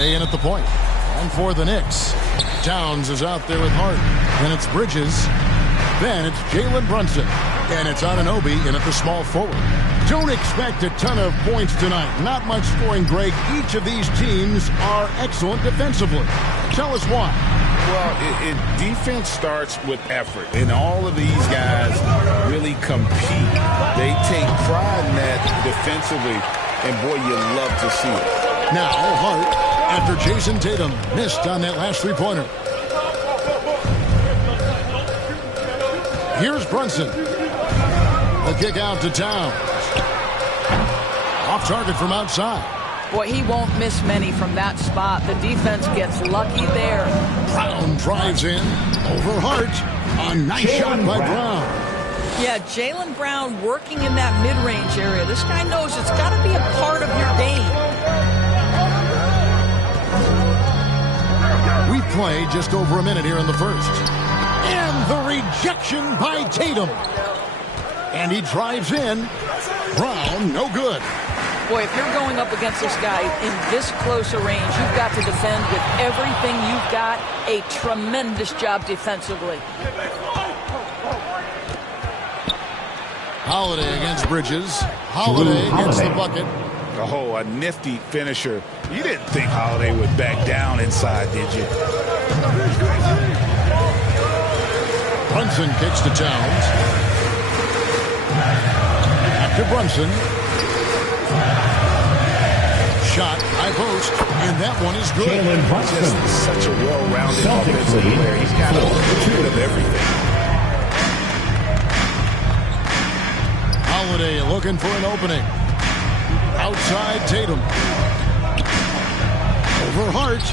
In at the point. And for the Knicks, Towns is out there with Hart. Then it's Bridges. Then it's Jalen Brunson. And it's Anunoby in at the small forward. Don't expect a ton of points tonight. Not much scoring, Greg. Each of these teams are excellent defensively. Tell us why. Well, defense starts with effort. And all of these guys really compete. They take pride in that defensively. And, boy, you love to see it. Now, Hart. After Jason Tatum missed on that last three-pointer. Here's Brunson. The kick out to Towns. Off target from outside. Boy, he won't miss many from that spot. The defense gets lucky there. Brown drives in. Over Hart. A nice shot by Brown. Yeah, Jaylen Brown working in that mid-range area. This guy knows it's got to be a part of your game. We've played just over a minute here in the first. And the rejection by Tatum. And he drives in. Brown, no good. Boy, if you're going up against this guy in this close a range, you've got to defend with everything you've got. A tremendous job defensively. Holiday against Bridges. Holiday gets the bucket. Oh, a nifty finisher. You didn't think Holiday would back down inside, did you? Brunson kicks to Towns. After Brunson. Shot, high post, and that one is good. Just such a well-rounded offensive player. He's got a little bit of everything. Holiday looking for an opening. Outside Tatum. Over Hart.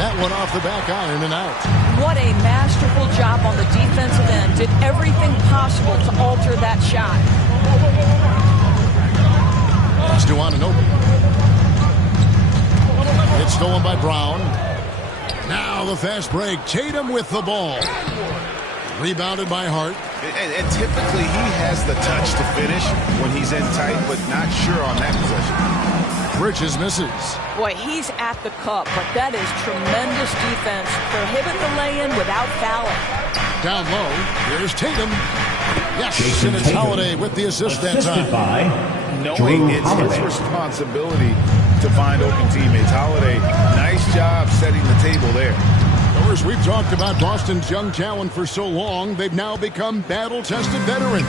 That one off the back iron and out. What a masterful job on the defensive end. Did everything possible to alter that shot. Pass to Anunoby. It's stolen by Brown. Now the fast break. Tatum with the ball. Rebounded by Hart. And typically he has the touch to finish when he's in tight, but not sure on that possession. Bridges misses. Boy, he's at the cup, but that is tremendous defense. Prohibit the lay-in without fouling. Down low, here's Tatum. Yes, and it's Holiday with the assist that time. Knowing it's his responsibility to find open teammates. Holiday, nice job setting the table there. We've talked about Boston's young talent for so long, they've now become battle-tested veterans.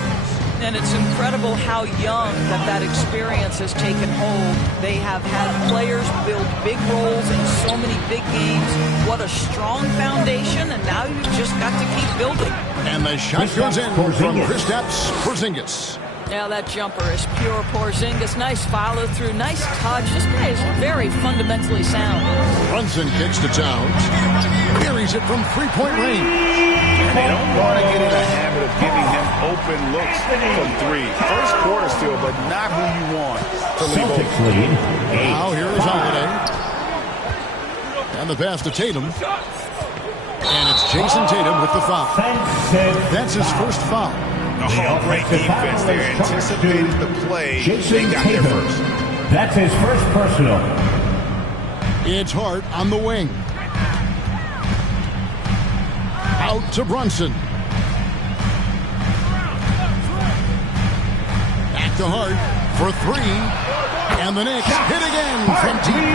And it's incredible how young that experience has taken hold. They have had players build big roles in so many big games. What a strong foundation, and now you've just got to keep building. And the shot goes in from Kristaps Porzingis. Now that jumper is pure Porzingis. Nice follow-through, nice touch. This guy is very fundamentally sound. Brunson kicks to Towns. Carries it from three-point range. They don't want to get in the habit of giving him open looks from three. First quarter still, but not who you want to leave open. Now here is Holiday. And the pass to Tatum. And it's Jason Tatum with the foul. That's his first foul. Oh, great defense there. Anticipated the play. They got there first. That's his first personal. It's Hart on the wing. Out to Brunson. Back to Hart for three. And the Knicks hit again from deep.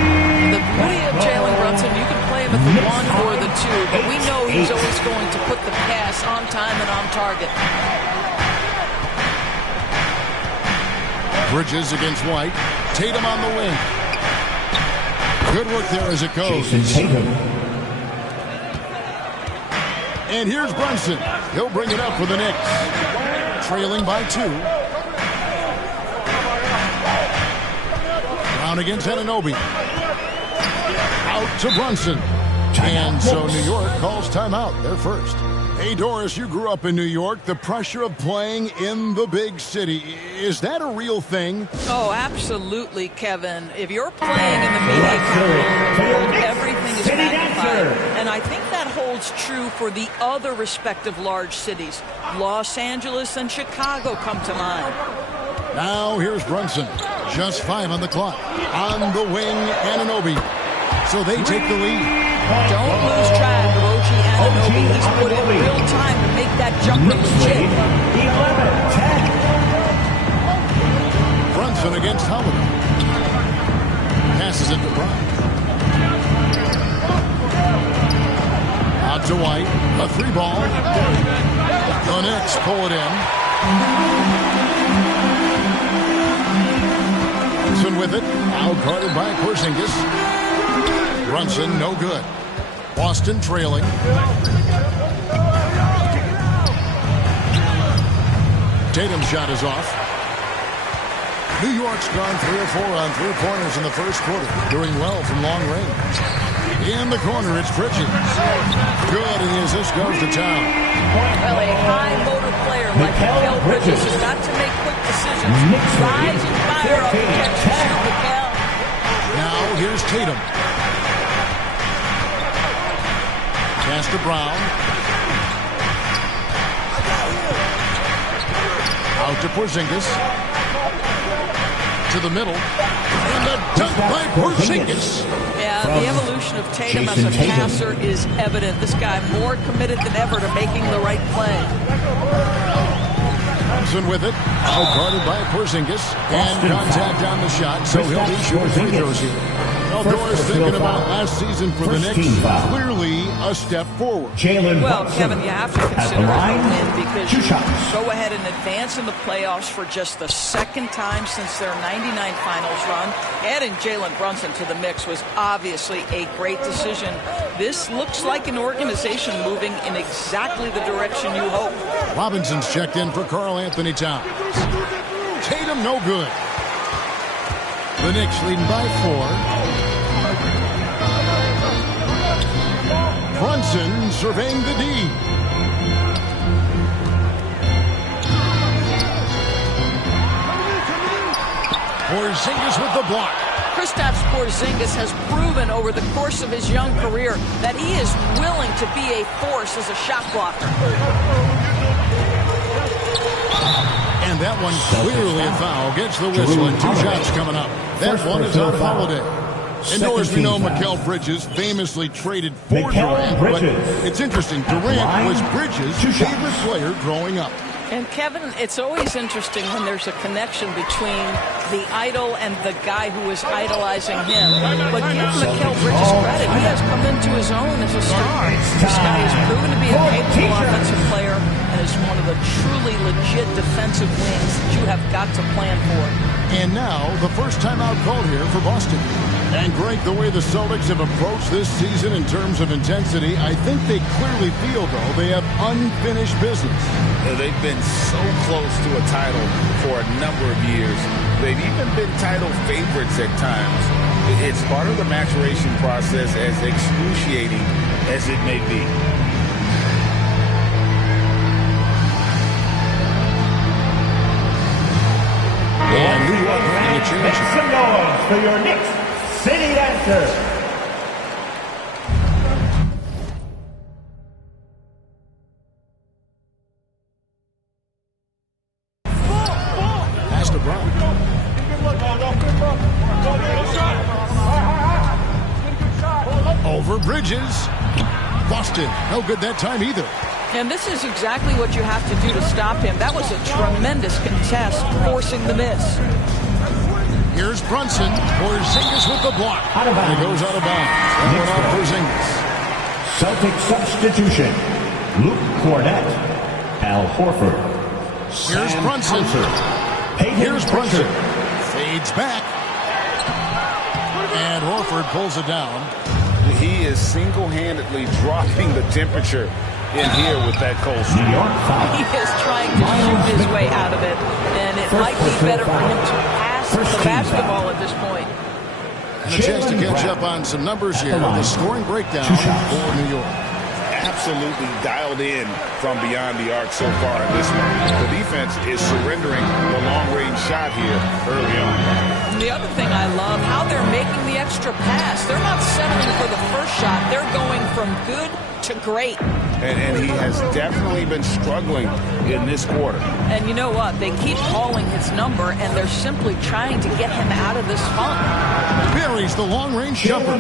The beauty of Jalen Brunson, you can play him at the one or the two, but we know he's always going to put the pass on time and on target. Bridges against White. Tatum on the wing. Good work there as it goes. And here's Brunson. He'll bring it up for the Knicks. Trailing by 2. Brown against Anunoby. Out to Brunson. And so New York calls timeout. They're first. Hey, Doris, you grew up in New York. The pressure of playing in the big city, is that a real thing? Oh, absolutely, Kevin. If you're playing in the media capital, everything is magnified. And I think that holds true for the other respective large cities. Los Angeles and Chicago come to mind. Now here's Brunson. Just 5 on the clock. On the wing, Anunoby. So they take the lead. Don't lose track of OG Anunoby. He's put in real time to make that jumper legit. 11-10. Brunson against Holiday. Passes it to Brown. Out to White. A 3-ball. The Knicks pull it in. Brunson with it. Out guarded by Porzingis. Brunson no good. Boston trailing. Tatum's shot is off. New York's gone 3 or 4 on 3-pointers in the first quarter, doing well from long range. In the corner, it's Bridges. Good, and the assist goes to town. Well, a high-motor player like Mikal Bridges has got to make quick decisions. Rise and fire up the catch and shoot, Mikal. Now, here's Tatum. Pass to Brown. Out to Porzingis. To the middle. And the dunk by Porzingis. Yeah, the evolution of Tatum as a passer is evident. This guy more committed than ever to making the right play. Brunson with it. Out guarded by Porzingis. And contact on the shot, so he'll be shooting free throws here. Well, Doris, thinking about last season for the Knicks, clearly a step forward. Well, Kevin, you have to consider it a win because you go ahead and advance in the playoffs for just the second time since their 99 finals run. Adding Jalen Brunson to the mix was obviously a great decision. This looks like an organization moving in exactly the direction you hope. Robinson's checked in for Karl Anthony Towns. Tatum no good. The Knicks leading by 4. Brunson surveying the D. Porzingis with the block. Kristaps Porzingis has proven over the course of his young career that he is willing to be a force as a shot blocker. And that one clearly a foul. Gets the whistle and 2 shots coming up. That one is on Holiday. Indoors, we know Mikal Bridges famously traded for Durant, but it's interesting. Durant was Bridges' favorite player growing up. And Kevin, it's always interesting when there's a connection between the idol and the guy who is idolizing him. But give Mikal Bridges credit. He has come into his own as a star. This guy has proven to be a capable offensive player and is one of the truly legit defensive wings that you have got to plan for. And now, the first timeout called here for Boston. And Greg, the way the Celtics have approached this season in terms of intensity, I think they clearly feel, though, they have unfinished business. They've been so close to a title for a number of years. They've even been title favorites at times. It's part of the maturation process, as excruciating as it may be. And New York making a change. Make some noise for your Knicks City Dancers. Pass to Brown. Over Bridges. Boston, no good that time either. And this is exactly what you have to do to stop him. That was a tremendous contest, forcing the miss. Here's Brunson. Porzingis with the block. Out of bounds. And he goes out of bounds. That one off Porzingis. Celtic substitution. Luke Cornett. Al Horford. Here's Brunson. Here's Brunson. Fades back. And Horford pulls it down. He is single-handedly dropping the temperature in here with that cold streak. He is trying to shoot his way out of it, and it might be better for him to pass the basketball at this point. And a chance to catch up on some numbers here. The scoring breakdown for New York. Absolutely dialed in from beyond the arc so far in this one. The defense is surrendering the long-range shot here early on. And the other thing I love, how they're making the extra pass. They're not settling for the first shot. They're going from from good to great. And he has definitely been struggling in this quarter. And you know what? They keep calling his number, and they're simply trying to get him out of this funk. Buries the long-range jumper.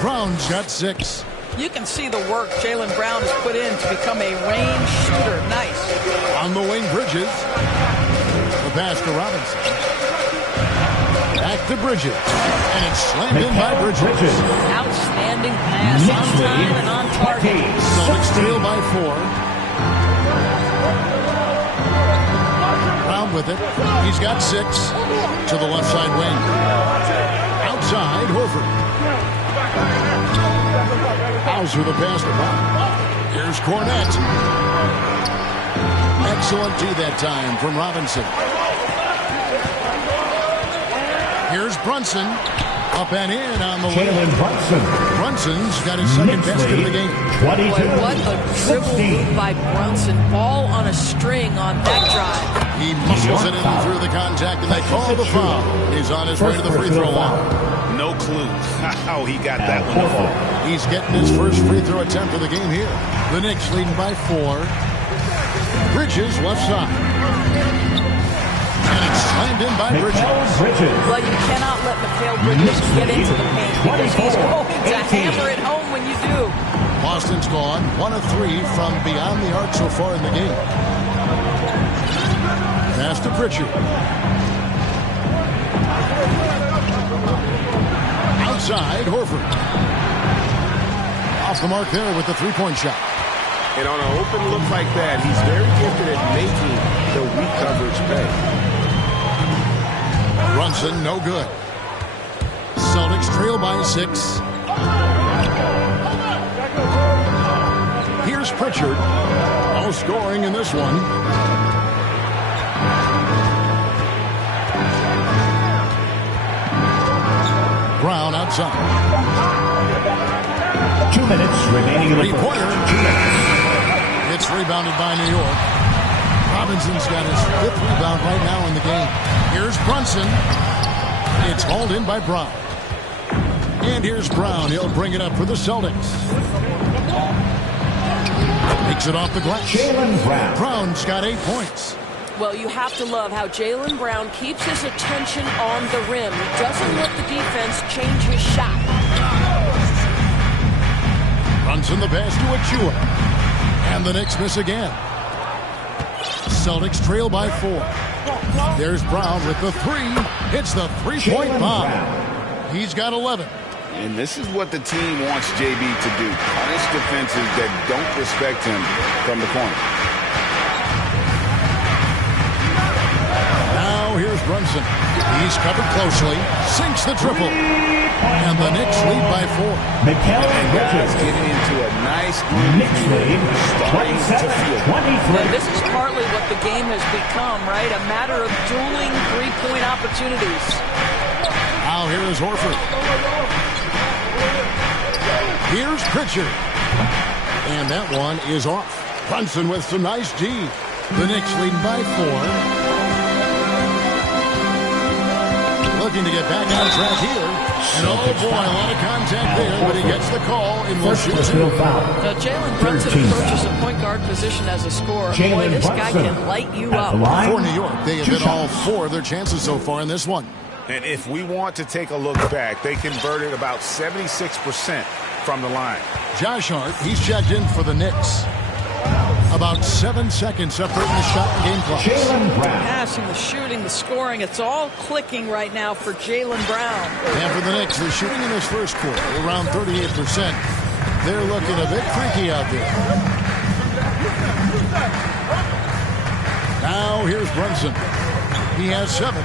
Brown's got 6. You can see the work Jaylen Brown has put in to become a range shooter. Nice. On the wing, Bridges. The pass to Robinson. Back to Bridges. And it's slammed in by Bridges. Outstanding pass on time and on target. Celtics trail by 4. Brown with it. He's got 6. To the left side wing. Outside, Horford. Hauser the pass to Brown. Here's Cornette. Excellent D that time from Robinson. Here's Brunson. Up and in on the way. Brunson's got his second basket of the game. Boy, what a dribble move by Brunson. Ball on a string on that drive. He muscles it in through the contact, and they call the foul. He's on his way to the free throw line. No clue how he got that one. He's getting his first free throw attempt of the game here. The Knicks leading by 4. Bridges left side. And it's slammed in by Bridges. Well, you cannot let Mikal Bridges get into the paint because he's going to hammer it home when you do. Boston's gone 1 of 3 from beyond the arc so far in the game. Pass to Pritchard. Outside, Horford. Off the mark there with the three-point shot. And on an open look like that, he's very gifted at making the weak coverage pay. Brunson, no good. Celtics trail by 6. Here's Pritchard. No scoring in this one. Brown outside. 2 minutes remaining in the three-pointer. It's rebounded by New York. Robinson's got his 5th rebound right now in the game. Here's Brunson. It's hauled in by Brown. And here's Brown. He'll bring it up for the Celtics. Takes it off the glass. Jaylen Brown. Brown's got 8 points. Well, you have to love how Jaylen Brown keeps his attention on the rim. He doesn't let the defense change his shot. Brunson the pass to Achua. And the Knicks miss again. Celtics trail by 4. There's Brown with the 3. It's the three-point bomb. He's got 11. And this is what the team wants JB to do. Punish defenses that don't respect him from the corner. Now here's Brunson. He's covered closely. Sinks the triple. And the Knicks lead by 4. And guys getting into a nice Knicks lead 27-23. And this is partly what the game has become, right? A matter of dueling three-point opportunities. Now here is Horford. Here's Pritchard. And that one is off. Brunson with some nice D. The Knicks leading by 4. Looking to get back on track here. And oh boy, a lot of contact there, but he gets the call and will shoot 2. Now, Jalen Brunson approaches the point guard position as a scorer. Boy, this guy can light you up. For New York, they have hit all 4 of their chances so far in this one. And if we want to take a look back, they converted about 76% from the line. Josh Hart, he's checked in for the Knicks. About 7 seconds separating the shot and game clock. Jaylen The Brown. passing, the shooting, the scoring, it's all clicking right now for Jaylen Brown. And for the Knicks, they're shooting in this first quarter around 38%. They're looking a bit freaky out there. Now here's Brunson. He has 7.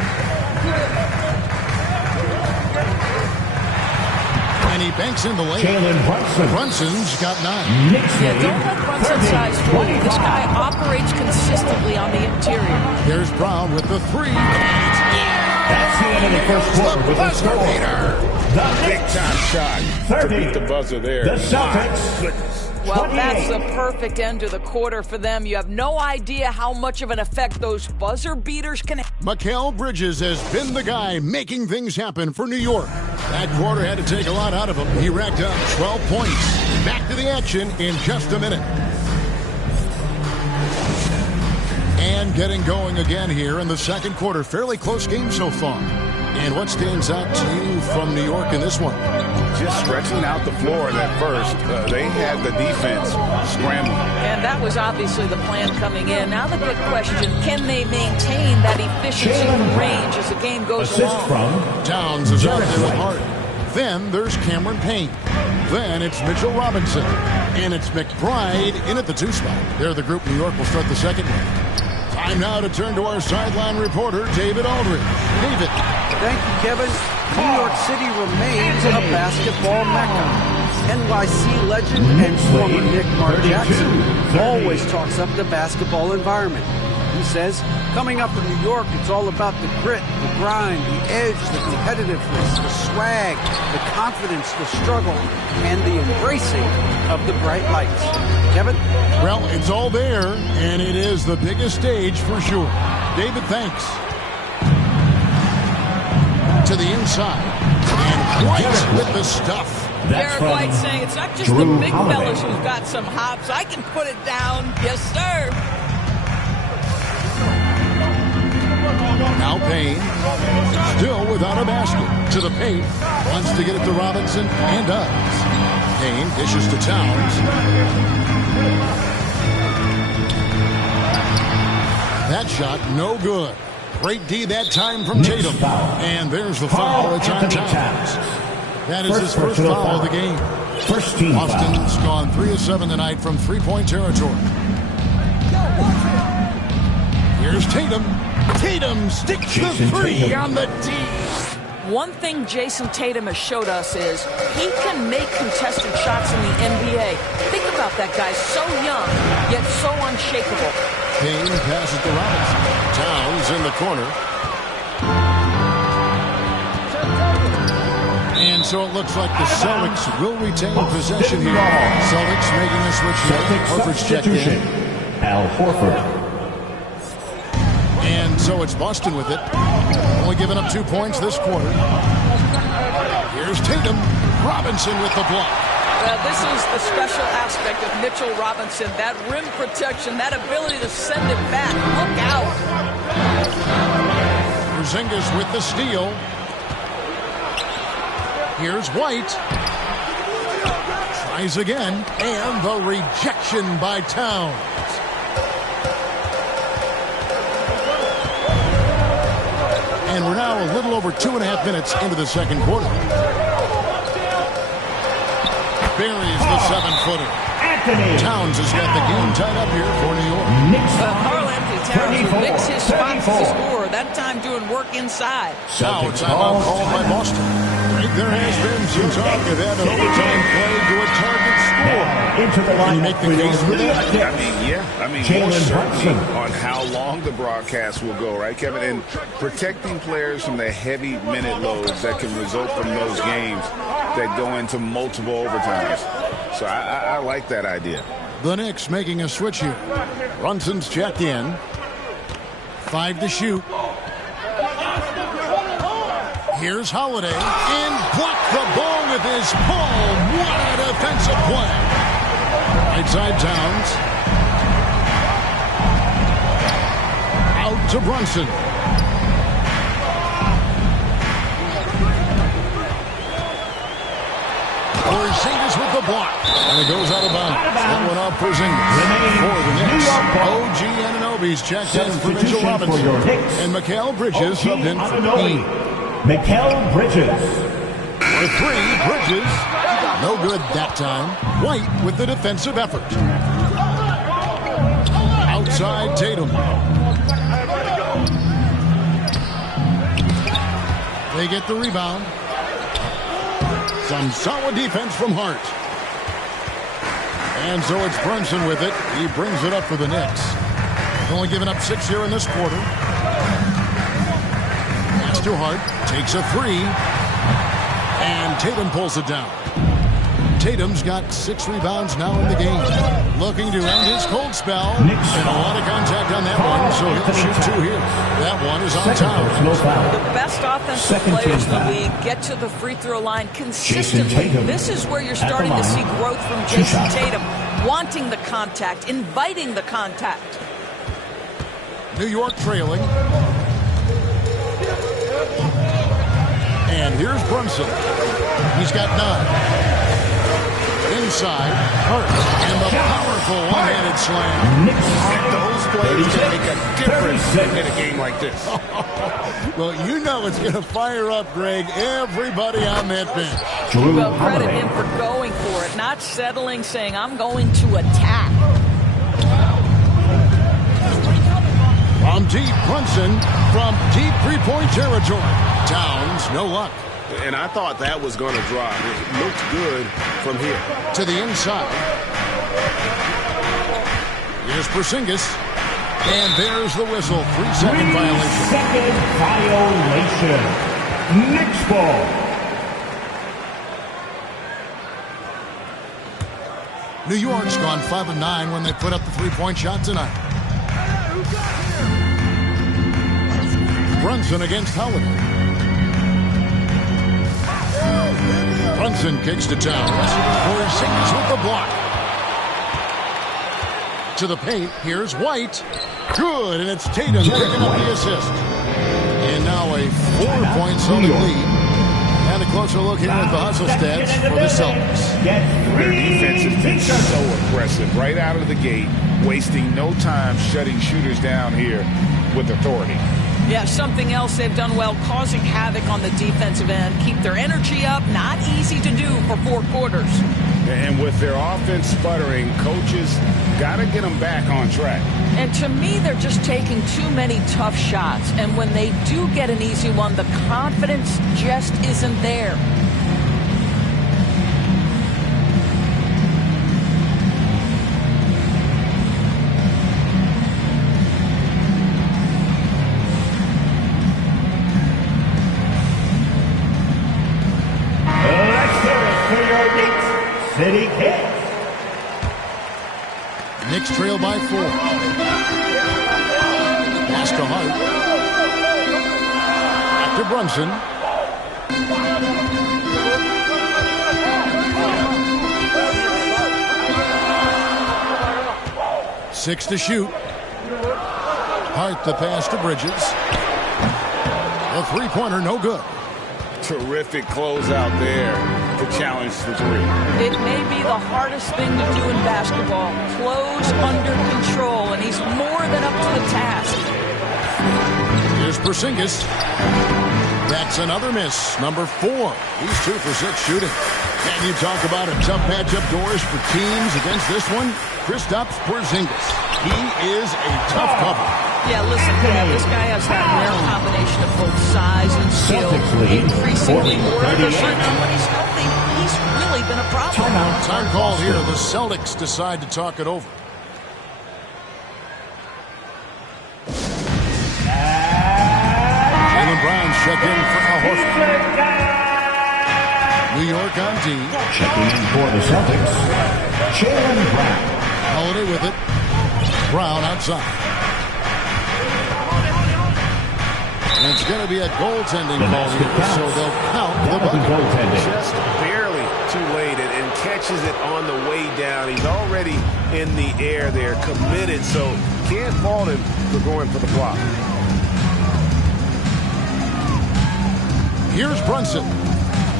And he banks in the lane. Jaylen Brunson. Brunson's got 9. Yeah, don't let Brunson's size fool you. This guy operates consistently on the interior. There's Brown with the 3. And it's in. That's the end of the first quarter with a score. Big time shot to beat the buzzer there. The Celtics. Well, that's the perfect end to the quarter for them. You have no idea how much of an effect those buzzer beaters can have. Mikal Bridges has been the guy making things happen for New York. That quarter had to take a lot out of him. He racked up 12 points. Back to the action in just a minute. And getting going again here in the second quarter. Fairly close game so far. And what stands out to you from New York in this one? Just stretching out the floor at first. They had the defense scrambling. And that was obviously the plan coming in. Now the big question, can they maintain that efficiency from range as the game goes along? Towns is out there with Hart. Then there's Cameron Payne. Then it's Mitchell Robinson. And it's McBride in at the 2 spot. There the group New York will start the second one. Time now to turn to our sideline reporter, David Aldridge. David. Thank you, Kevin. New York City remains a basketball mecca. NYC legend and former Knick Mark Jackson always talks up the basketball environment. He says, coming up in New York, it's all about the grit, the grind, the edge, the competitiveness, the swag, the confidence, the struggle, and the embracing of the bright lights. Kevin? Well, it's all there, and it is the biggest stage for sure. David, thanks. To the inside, and White with the stuff. Derek White saying it's not just the big fellas who've got some hops. I can put it down. Yes, sir. Now Payne, still without a basket. To the paint, wants to get it to Robinson, and does. Payne dishes to Towns. That shot, no good. Great D that time from Tatum. And there's the foul. It's on Towns. That is his first foul of the game. Boston's gone 3 of 7 tonight from three-point territory. Here's Tatum. Tatum sticks the 3 on the D. One thing Jason Tatum has showed us is he can make contested shots in the NBA. Think about that guy, so young, yet so unshakable. Payne passes to Robinson. Towns in the corner. And so it looks like the Celtics will retain possession here. Celtics making a switch here. Horford's checked in. Al Horford. And so it's Boston with it. Only giving up 2 points this quarter. Here's Tatum. Robinson with the block. Well, this is the special aspect of Mitchell Robinson. That rim protection, that ability to send it back. Look out. Porzingis with the steal. Here's White. Tries again. And the rejection by Towns. And we're now a little over 2.5 minutes into the second quarter. Buries the 7-footer. Towns has got the game tied up here for New York. Karl Anthony Towns will mix his spots as a scorer. That time doing work inside. Now a timeout called by Boston. There has been some talk of that overtime play to a target score. Can you make the case for that? I mean, more certainty on how long the broadcast will go, right, Kevin? And protecting players from the heavy minute loads that can result from those games that go into multiple overtimes. So I like that idea. The Knicks making a switch here. Brunson's checked in. 5 to shoot. Here's Holiday, and blocked the ball with his palm. What a defensive play. Right side Towns. Out to Brunson. Porzingis with the block. And it goes out of bounds. That one off Porzingis. For the Knicks, OG Anunoby's checked in for Mitchell Robinson. And Mikal Bridges subbed in for Payne. Mikal Bridges. For 3, Bridges. No good that time. White with the defensive effort. Outside Tatum. They get the rebound. Some solid defense from Hart. And so it's Brunson with it. He brings it up for the Knicks. Only giving up 6 here in this quarter. to Hart. Takes a three. And Tatum pulls it down. Tatum's got 6 rebounds now in the game. Looking to end his cold spell. And a lot of contact on that one, so he'll shoot 2 here. That one is on Towns. The best offensive players in the league get to the free throw line consistently. This is where you're starting to see growth from Jason Tatum. Wanting the contact, inviting the contact. New York trailing. And here's Brunson. He's got 9. Inside, Hurt, and the powerful one-handed slam. Those plays can make a difference in a game like this. Well, you know it's going to fire up, Greg, everybody on that bench. Well, credit him for going for it, not settling, saying, I'm going to attack. From deep, Brunson from deep three-point territory. Towns, no luck. And I thought that was going to drop. It looked good from here. To the inside. Here's Porzingis. And there's the whistle. 3-second violation. 3-second violation. Knicks ball. New York's gone 5 of 9 when they put up the three-point shot tonight. Brunson against Holiday. Brunson kicks to Towns. Porzingis with the block. To the paint. Here's White. Good, and it's Tatum picking up the assist. And now a 4-point Celtic lead. And a closer look here at the hustle stats for the Celtics. Their defense has been so aggressive right out of the gate, wasting no time shutting shooters down here with authority. Yeah, something else they've done well, causing havoc on the defensive end. Keep their energy up. Not easy to do for 4 quarters. And with their offense sputtering, coaches got to get them back on track. And to me, they're just taking too many tough shots. And when they do get an easy one, the confidence just isn't there. City Knicks. Knicks trail by 4. Pass to Hart. Back to Brunson. Six to shoot. Hart the pass to Bridges. A three-pointer, no good. Terrific closeout there to challenge the 3. It may be the hardest thing to do in basketball. Close under control, and he's more than up to the task. Here's Porzingis. That's another miss. Number 4. He's 2 for 6 shooting. And you talk about a tough matchup doors for teams against this one. Kristaps Porzingis. He is a tough cover. Yeah, listen, this guy has that rare combination of both size and skill. Increasingly more efficient, and when he's healthy, he's really been a problem. Time called here. The Celtics decide to talk it over. Jaylen Brown check in for Al Horford. New York on D. Checking in for the Celtics, Jaylen Brown. Holiday with it. Brown outside. And it's going to be a goaltending call here, so they'll count the bucket. Just barely too late and catches it on the way down. He's already in the air there, committed, so can't fault him for going for the block. Here's Brunson.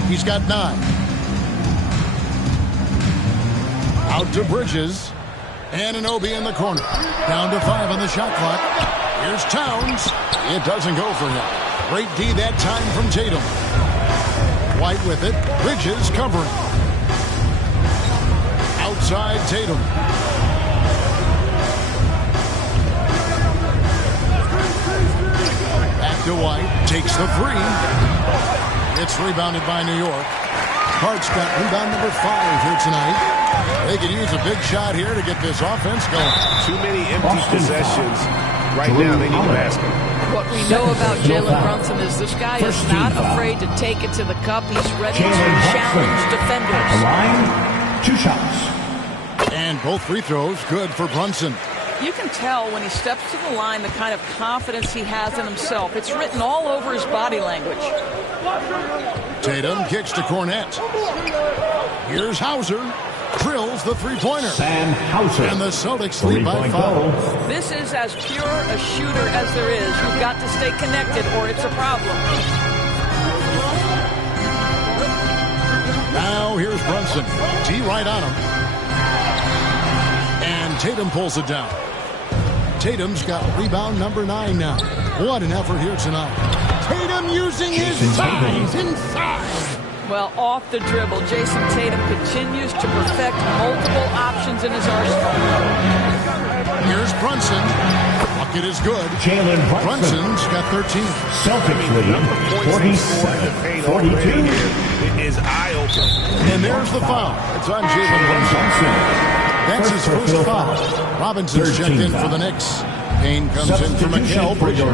He's got 9. Out to Bridges. And Anunoby in the corner. Down to 5 on the shot clock. Here's Towns. It doesn't go for him. Great D that time from Tatum. White with it. Bridges covering. Outside Tatum. Back to White. Takes the 3. It's rebounded by New York. Hart's got rebound number 5 here tonight. They could use a big shot here to get this offense going. Too many empty possessions. Right now, they need a basket. What we know about Jalen Brunson is this guy is not afraid to take it to the cup. He's ready to challenge defenders. The line, 2 shots. And both free throws good for Brunson. You can tell when he steps to the line the kind of confidence he has in himself. It's written all over his body language. Tatum kicks to Cornette. Here's Hauser. Drills the three-pointer. Sam Hauser. And the Celtics lead by 5. This is as pure a shooter as there is. You've got to stay connected or it's a problem. Now here's Brunson. D right on him. And Tatum pulls it down. Tatum's got rebound number 9 now. What an effort here tonight. Tatum using his size inside. Well, off the dribble, Jason Tatum continues to perfect multiple options in his arsenal. Here's Brunson. The bucket is good. Jalen Brunson. Brunson's got 13. Celtics lead 47-42. It is eye-opening. And there's the foul. It's on Jalen Brunson. That's his first foul. Robinson's checked in for the Knicks. Kane comes in for Miguel Bridges.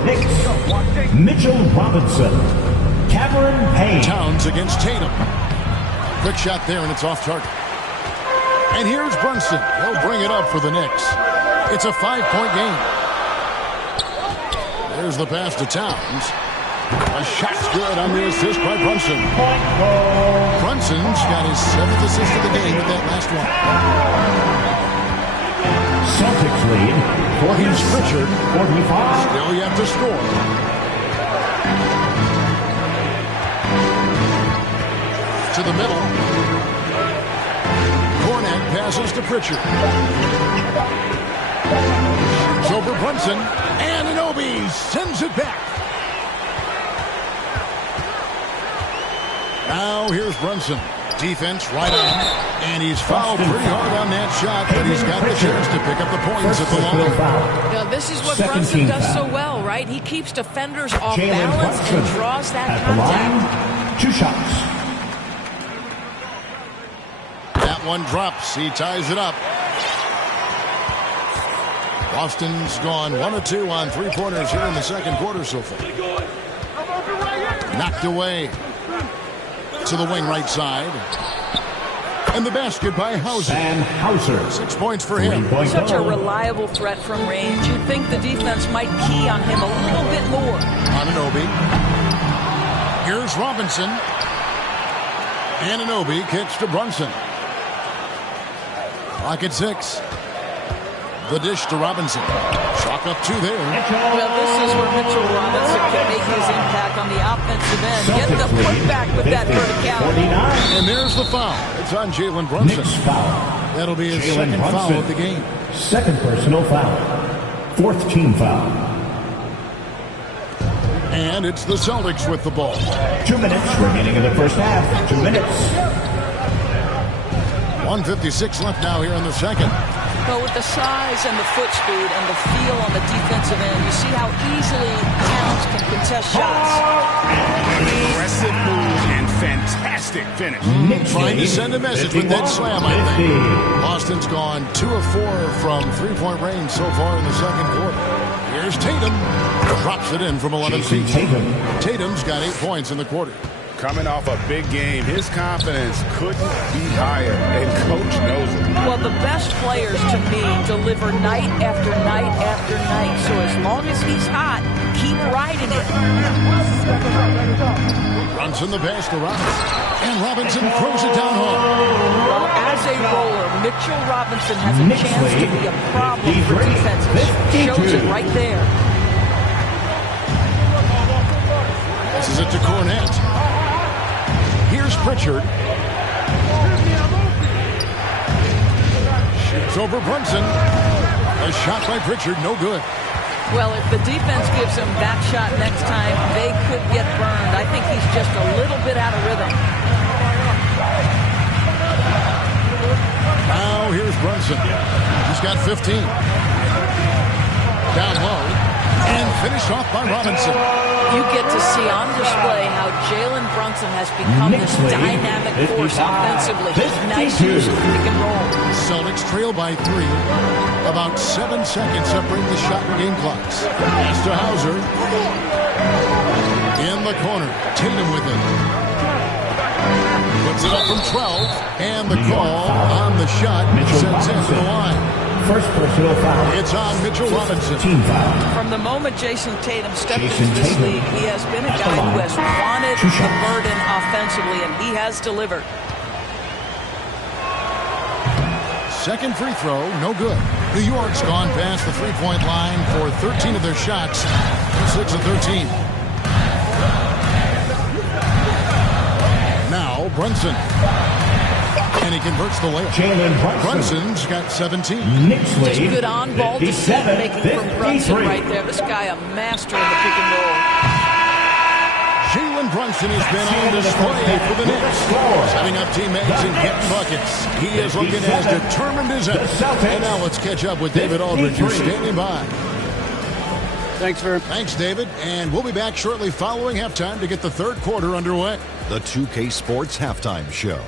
Mitchell Robinson. Cameron Payne. Towns against Tatum. Quick shot there, and it's off target. And here's Brunson. He'll bring it up for the Knicks. It's a 5-point game. There's the pass to Towns. A shot's good on the assist by Brunson. Brunson's got his 7th assist of the game with that last one. Celtics lead 46-45. Still yet to score. To the middle. Cornette passes to Pritchard. Shoots over Brunson. And Anunoby sends it back. Now here's Brunson. Defense right on. And he's fouled pretty hard on that shot, but he's got the chance to pick up the points at the line. Now, this is what Brunson does so well, right? He keeps defenders off balance and draws that contact. 2 shots. That one drops. He ties it up. Boston's gone 1 of 2 on 3-pointers here in the second quarter so far. Knocked away to the wing right side. And the basket by Hauser. Sam Hauser. 6 points for him. Such a reliable threat from range. You'd think the defense might key on him a little bit more. Anunoby. Here's Robinson. Anunoby kicks to Brunson. Clock at 6. The dish to Robinson. Chalk up 2 there. Well, this is where Mitchell Robinson can make his impact on the offensive end. Get the putback with that verticality. And there's the foul. It's on Jalen Brunson. Knicks foul. That'll be his second foul of the game. Second personal foul. 4th team foul. And it's the Celtics with the ball. 2 minutes remaining in the first half. 2 minutes. 1:56 left now here in the second. But with the size and the foot speed and the feel on the defensive end, you see how easily Towns can contest shots. Aggressive move and fantastic finish. Trying to send a message with that slam, I think. Boston's gone 2 of 4 from 3-point range so far in the second quarter. Here's Tatum. Drops it in from 11 feet. Tatum's got 8 points in the quarter. Coming off a big game, his confidence couldn't be higher, and Coach knows it. Well, the best players, to me, deliver night after night after night. So as long as he's hot, keep riding it. Brunson the pass to Robinson. And Robinson throws it down home. Well, as a roller, Mitchell Robinson has a chance to be a problem for defenses. Shows it right there. This is it to Cornette. Here's Pritchard. Shoots over Brunson. A shot by Pritchard, no good. Well, if the defense gives him that shot next time, they could get burned. I think he's just a little bit out of rhythm. Now here's Brunson. He's got 15. Down low. And finished off by Robinson. You get to see on display how Jalen Brunson has become this dynamic force offensively. Nice use of pick and roll. Celtics trail by 3. About 7 seconds separating the shot and game clocks. Pass to Hauser. In the corner. Tatum with it. Puts it up from 12. And the call on the shot sends him to the line. First personal foul. It's on Mitchell Robinson. Team foul. From the moment Jason Tatum stepped into this league, he has been a guy who has wanted the burden offensively, and he has delivered. Second free throw, no good. New York's gone past the three-point line for 13 of their shots. 6 of 13. Now Brunson. And he converts the layup. Jalen Brunson's got 17. Knicks Just lead. good on-ball decision-making from Brunson right there. This guy a master in the pick and roll. Jalen Brunson has been on display for the Knicks. Setting up teammates and getting buckets. He is looking as determined as ever. And now let's catch up with David Aldridge, who's standing by. Thanks, David. And we'll be back shortly following halftime to get the third quarter underway. The 2K Sports Halftime Show.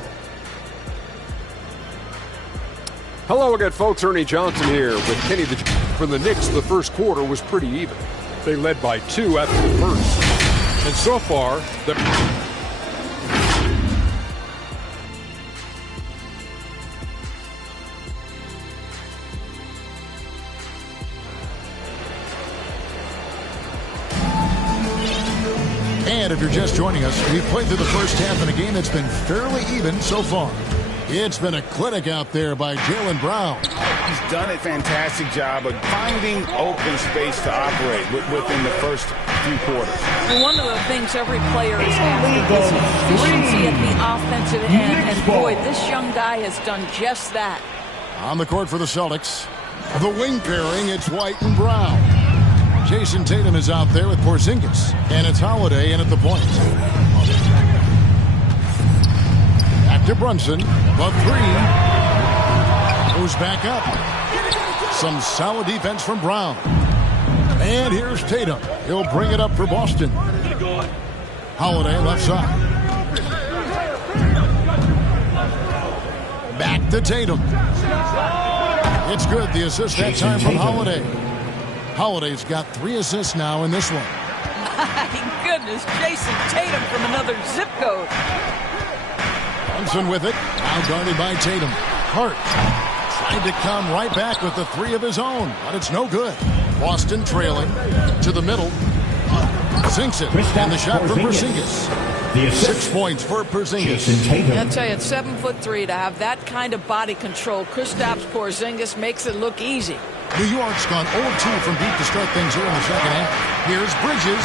Hello again, folks. Ernie Johnson here with Kenny the for the Knicks. The first quarter was pretty even. They led by 2 after the first. And so far, And if you're just joining us, we've played through the first half in a game that's been fairly even so far. It's been a clinic out there by Jaylen Brown. He's done a fantastic job of finding open space to operate within the first few quarters. And one of the things every player is after is efficiency at the offensive end. And boy, this young guy has done just that. On the court for the Celtics, the wing pairing, it's White and Brown. Jason Tatum is out there with Porzingis, and it's Holiday in at the point. Back to Brunson, the 3. Goes back up. Some solid defense from Brown. And here's Tatum. He'll bring it up for Boston. Holiday left side. Back to Tatum. It's good. The assist that time from Holiday. Holiday's got 3 assists now in this one. My goodness, Jason Tatum from another zip code. Brunson with it. Now guarded by Tatum. Hart tried to come right back with the 3 of his own, but it's no good. Boston trailing to the middle. Sinks it. And the shot for Porzingis. 6 points for Porzingis. I'll tell you, at 7'3" to have that kind of body control, Kristaps Porzingis makes it look easy. New York's gone 0-2 from deep to start things here in the second half. Here's Bridges.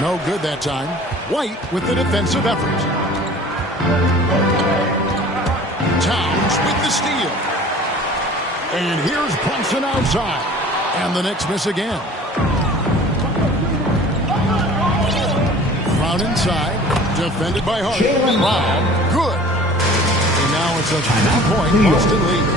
No good that time. White with the defensive effort. Towns with the steal. And here's Brunson outside. And the Knicks miss again. Brown inside. Defended by Hart. Brown. Good. And now it's a 3-point Boston lead.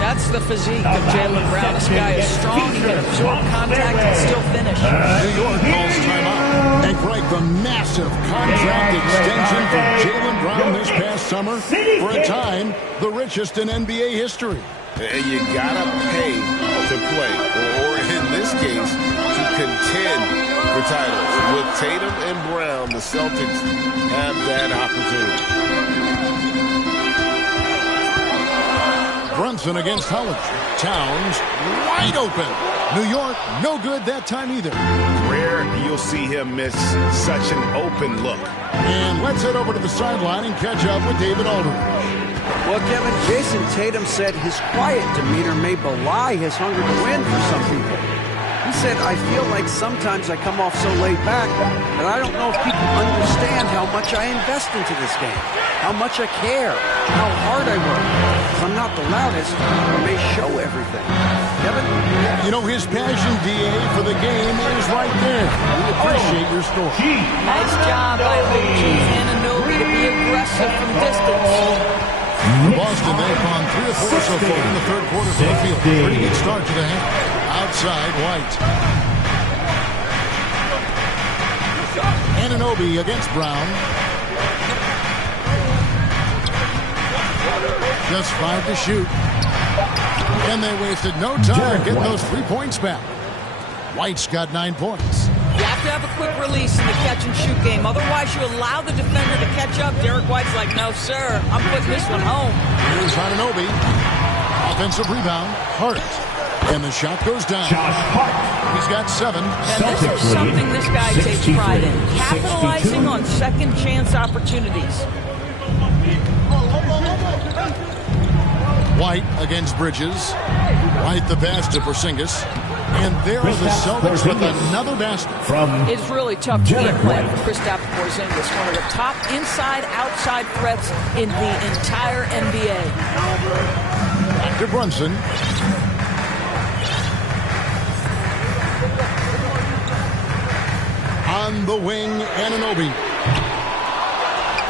That's the physique of Jaylen Brown. This guy is strong. He can absorb contact and still finish. New York calls timeout. And Greg, the massive contract extension for Jaylen Brown this past summer. For a time, the richest in NBA history. And you gotta pay to play, or in this case, to contend for titles. With Tatum and Brown, the Celtics have that opportunity. Brunson against Holiday. Towns wide open. New York no good that time either. Rare you'll see him miss such an open look. And let's head over to the sideline and catch up with David Aldridge. Well, Kevin, Jason Tatum said his quiet demeanor may belie his hunger to win for some people. He said, I feel like sometimes I come off so laid back that I don't know if people understand how much I invest into this game, how much I care, how hard I work. If I'm not the loudest, I may show everything. Kevin? You know, his passion, DA, for the game is right there. We appreciate your story. Nice job by OG Anunoby to be aggressive from distance. For Boston, they've gone 3 of 4 so far in the third quarter from the field. Pretty good start to the half. Outside, White. Anunoby against Brown. Just 5 to shoot. And they wasted no time getting those 3 points back. White's got 9 points. You have to have a quick release in the catch-and-shoot game. Otherwise, you allow the defender to catch up. Derek White's like, no, sir. I'm putting this one home. Here's Anunoby. Offensive rebound. Hart. And the shot goes down. He's got 7. And this is something this guy takes pride in. Capitalizing on second-chance opportunities. White against Bridges. White the pass to Porzingis. And there are the Celtics with another basket. It's really tough to game plan for Kristaps Porzingis, one of the top inside-outside threats in the entire NBA. Back to Brunson. On the wing, Anunoby.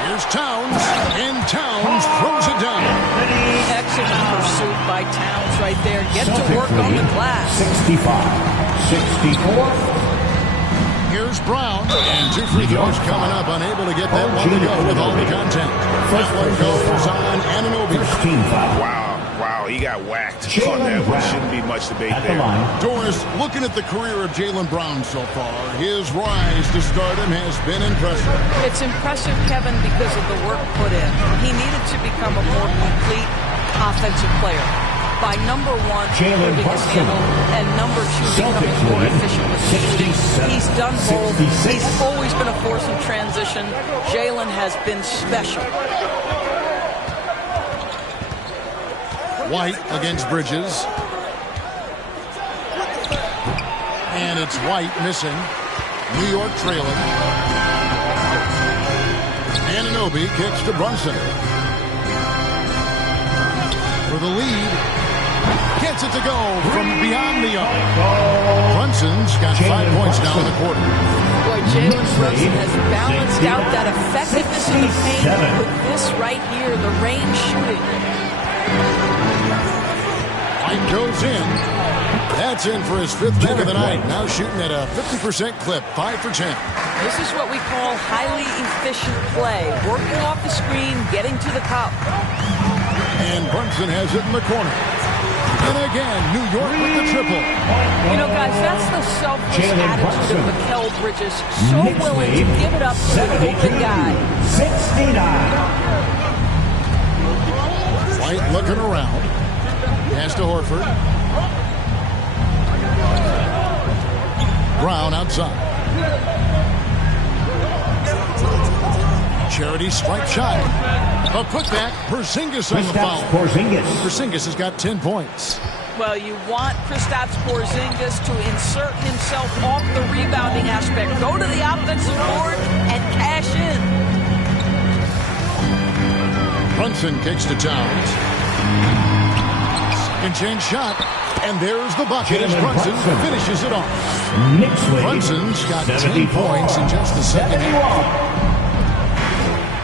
Here's Towns, and Towns throws it down. Excellent pursuit by Towns right there. Get to work on the glass. 65-64. Here's Brown, and 2 free throws coming up, unable to get that one to go with all the contact. That one goes on Anunoby. Wow, he got whacked on that one. Shouldn't be much debate there. Doris, looking at the career of Jaylen Brown so far, his rise to stardom has been impressive. It's impressive, Kevin, because of the work put in. He needed to become a more complete offensive player. By number 1, improving his handle, and number 2, becoming more efficient with his shooting. He's done both. He's always been a force in transition. Jaylen has been special. White against Bridges. And it's White missing. New York trailing. Anunoby kicks to Brunson. For the lead. Gets it to go from beyond the arc. Brunson's got 5 points now in the quarter. Boy, Jalen Brunson has balanced out that effectiveness in the paint with this right here, the range shooting. White goes in. That's in for his 5th kick of the night. Now shooting at a 50% clip, 5 for 10. This is what we call highly efficient play. Working off the screen, getting to the cup. And Brunson has it in the corner. And again, New York with the triple. You know, guys, that's the selfless attitude of Mikal Bridges. So willing to give it up to an open guy. 69. White looking around. Pass to Horford. Brown outside. Charity strike shot. A putback. Porzingis on the foul. Porzingis has got 10 points. Well, you want Kristaps Porzingis to insert himself off the rebounding aspect. Go to the offensive board and cash in. Brunson kicks to Towns. Second chance shot. And there's the bucket as Brunson finishes it off. Brunson's got 10 points in just the second half.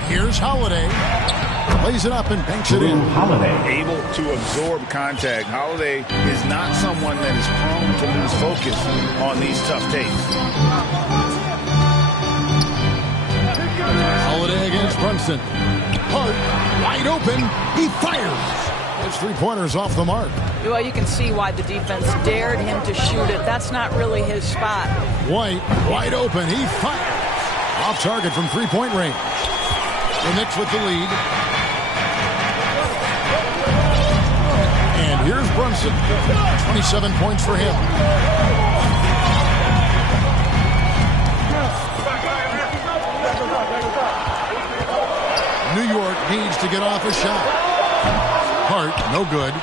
Here's Holiday. Plays it up and banks it in. Able to absorb contact. Holiday is not someone that is prone to lose focus on these tough takes. Holiday against Brunson. Hart, wide open. He fires. Those 3-pointers off the mark. Well, you can see why the defense dared him to shoot it. That's not really his spot. White, wide open. He fires. Off target from 3-point range. The Knicks with the lead. And here's Brunson. 27 points for him. New York needs to get off a shot. Hart, no good.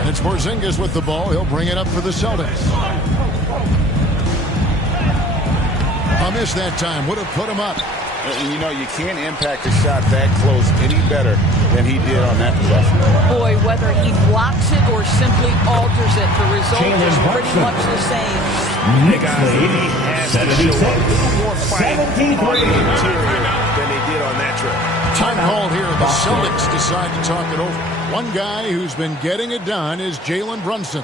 And it's Porzingis with the ball. He'll bring it up for the Celtics. A miss that time. Would have put him up. You know, you can't impact a shot that close any better than he did on that possession. Boy, whether he blocks it or simply alters it, the result is pretty much the same. He has to show a little more fight on the interior than they did on that trip. Time called here. The Celtics decide to talk it over. One guy who's been getting it done is Jalen Brunson.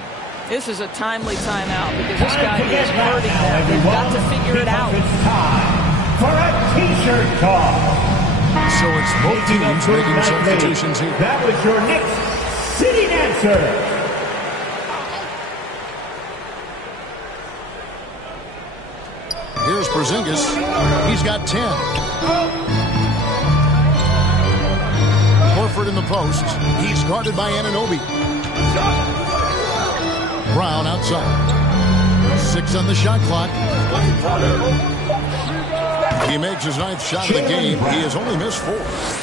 This is a timely timeout because this guy is hurting them. They've got to figure it out. It's time for a T-shirt toss. So it's both teams making substitutions here. That was your Knicks City Dancer. Here's Porzingis. He's got 10. Horford in the post. He's guarded by Anunoby. Brown outside. 6 on the shot clock. He makes his 9th shot of the game. He has only missed 4.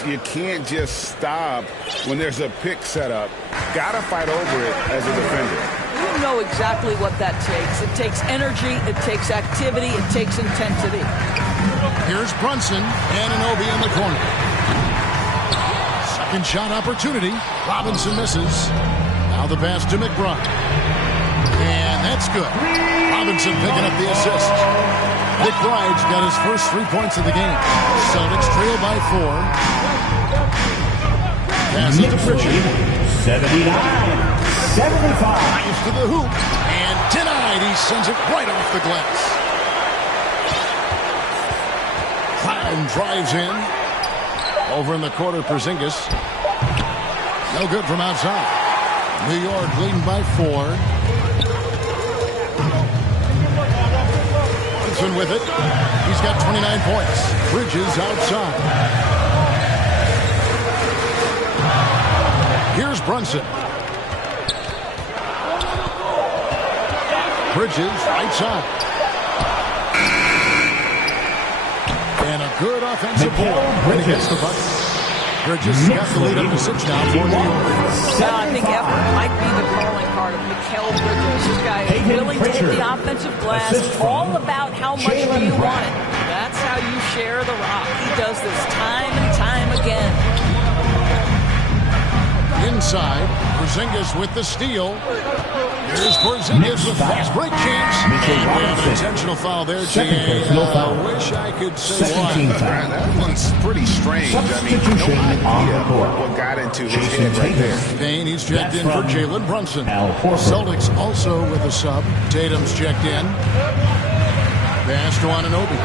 You can't just stop when there's a pick set up. Got to fight over it as a defender. You know exactly what that takes. It takes energy, it takes activity, it takes intensity. Here's Brunson. Anunoby in the corner. Second shot opportunity. Robinson misses. Now the pass to McBride. And that's good. Robinson picking up the assist. McBride's got his first 3 points of the game. Celtics trail by 4. Passes to Pritchard. 79-75. Drives to the hoop. And denied. He sends it right off the glass. Clown drives in. Over in the corner, Porzingis. No good from outside. New York leading by 4. With it. He's got 29 points. Bridges outside. Here's Brunson. Bridges right side. And a good offensive ball when he gets the bucket. Bridges got the lead up to 6 now for New York. I think effort might be the calling card of Mikal Bridges. This guy is willing to hit the offensive glass. It's all about how much do you want it. That's how you share the rock. He does this time and time again. Inside, Porzingis with the steal. Here's Porzingis with fast break chance. We have an intentional foul there, G.A. I wish I could say why. That one's pretty strange. I mean, no idea what got into his head right there. Payne, he's checked in for Jalen Brunson. Celtics also with a sub. Tatum's checked in. Pass to Anunoby.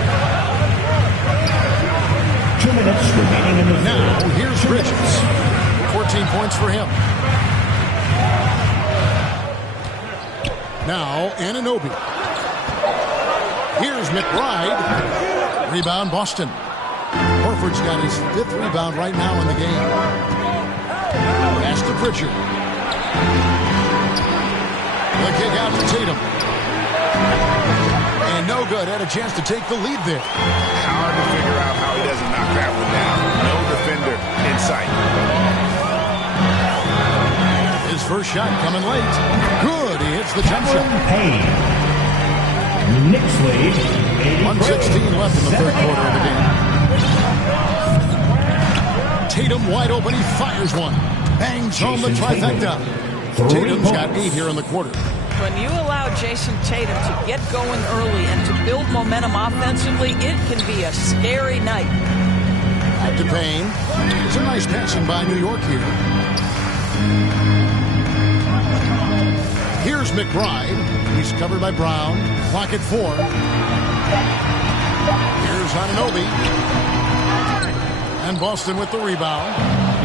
2 minutes remaining in the third. Now, here's Bridges. 14 points for him. Now, Anunoby. Here's McBride. Rebound, Boston. Horford's got his 5th rebound right now in the game. Pass to Pritchard. The kick out to Tatum. And no good. Had a chance to take the lead there. Hard to figure out how he doesn't knock that one down. No defender in sight. His first shot coming late. Good. He hits the jump shot. Payne. Knicks lead. 1:16 left in the third quarter of the game. Tatum wide open. He fires one. Bangs home the trifecta. Tatum's got 8 here in the quarter. When you allow Jason Tatum to get going early and to build momentum offensively, it can be a scary night. Back to Payne. It's a nice passing by New York here. Here's McBride. He's covered by Brown. Clock at 4. Here's Anunoby. And Boston with the rebound.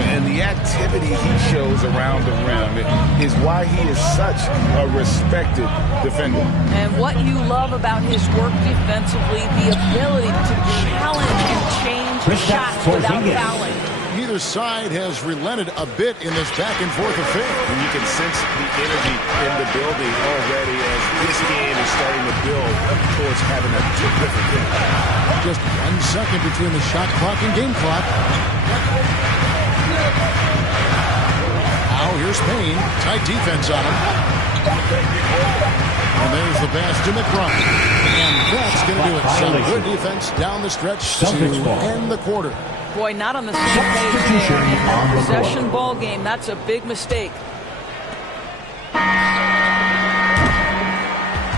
And the activity he shows around the rim is why he is such a respected defender. And what you love about his work defensively, the ability to challenge and change shots without fouling. Neither side has relented a bit in this back-and-forth affair. And you can sense the energy in the building already as this game is starting to build towards having a terrific game. Just 1 second between the shot clock and game clock. Now here's Payne. Tight defense on him. And there's the pass to McBride. And that's going to do it. Some good defense down the stretch to end the quarter. Boy, not on the same page there. In a possession ball game, that's a big mistake.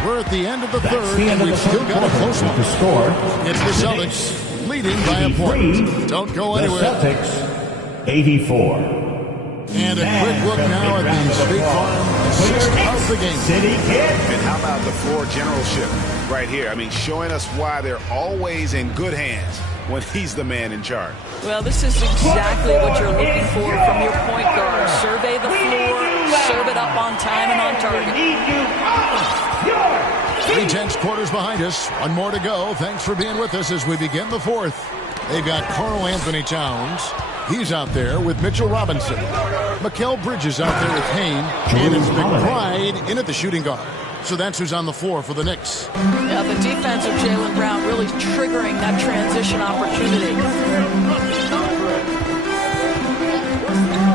We're at the end of the third, and we've still got a close one. It's the Celtics leading by a point. Don't go anywhere. Celtics 84. And a quick look now at the State Farm sixth of the game. City Kid. And how about the floor generalship right here? I mean, showing us why they're always in good hands when he's the man in charge. Well, this is exactly what you're looking for from your point guard. Survey the floor, serve it up on time and on target. 3 quarters behind us. One more to go. Thanks for being with us as we begin the fourth. They've got Karl Anthony Towns. He's out there with Mitchell Robinson. Mikal Bridges out there with Hayne. And it's McBride in at the shooting guard. So that's who's on the floor for the Knicks. Yeah, the defense of Jaylen Brown really triggering that transition opportunity.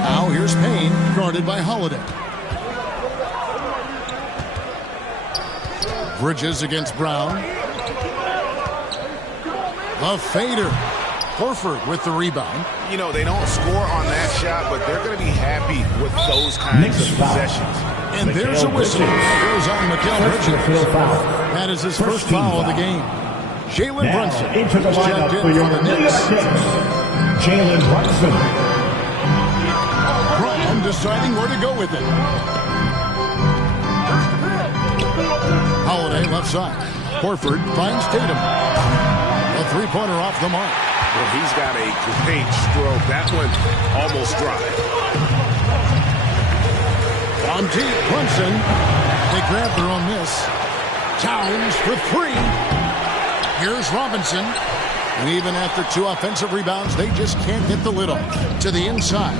Now here's Payne, guarded by Holiday. Bridges against Brown. The fader. Horford with the rebound. You know, they don't score on that shot, but they're going to be happy with those kinds of possessions. And there's a whistle. Goes on Mikal Bridges. That is his first foul of the game. Jalen Brunson into the lineup checked for in your for the New Knicks. York Knicks. Jalen Brunson. Brown deciding where to go with it. Holiday left side. Horford finds Tatum. A three-pointer off the mark. Well, he's got a great stroke. That one almost dry. On deep, Brunson. They grab their own miss. Towns for three. Here's Robinson. And even after 2 offensive rebounds, they just can't get the lid off. To the inside.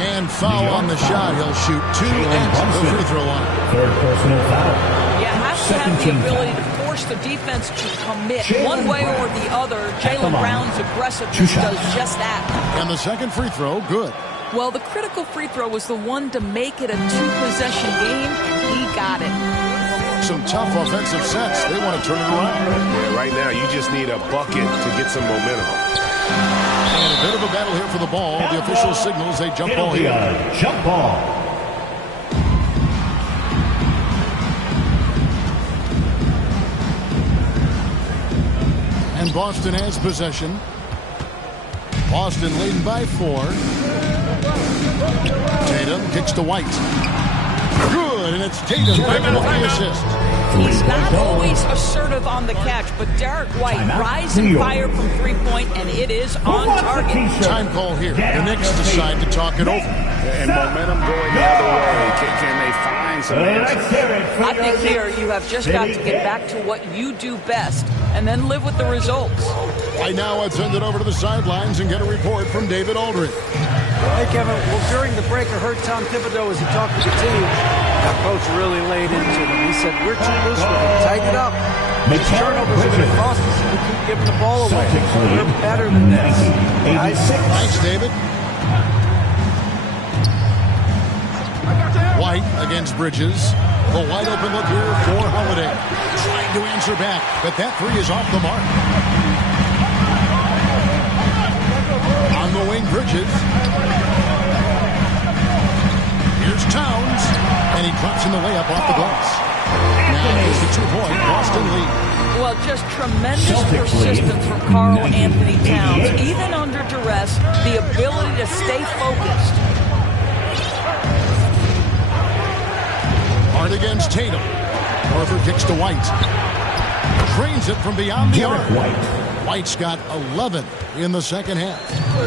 And foul on the shot. He'll shoot 2 at the free throw line. Third personal foul. Yeah, has to have the ability to force the defense to commit one way or the other. Jaylen Brown's aggressiveness does just that. And the second free throw, good. Well, the critical free throw was the one to make it a 2-possession game, and he got it. Some tough offensive sets. They want to turn it around. Yeah, right now, you just need a bucket to get some momentum. And a bit of a battle here for the ball. The official signals a jump ball here. Jump ball. And Boston has possession. Boston leading by 4. Tatum kicks to White. Good, and it's Tatum picking up the assist. He's not always assertive on the catch, but Derek White rising fire from three-point, and it is on target. Time call here. The Knicks decide to talk it over. And momentum going the other way. Can they find some answers? I think here you have just got to get back to what you do best and then live with the results. Right now, I'd send it over to the sidelines and get a report from David Aldridge. Hey, Kevin, well, during the break, I heard Tom Thibodeau as he talked to the team. The coach really laid into them. He said, we're too loose with it. Tighten it up. These turnovers are going to cost us if we keep giving the ball away. We're better than this. Thanks, David. White against Bridges. The wide open look here for Holiday. Trying to answer back, but that three is off the mark. On the wing, Bridges. Here's Towns, and he drops in the layup off the glass. Now here's the 2-point Boston lead. Well, just tremendous persistence from Karl Anthony Towns. Even under duress, the ability to stay focused. Hard against Tatum. Horford kicks to White. Trains it from beyond the arc. White's got 11 in the second half.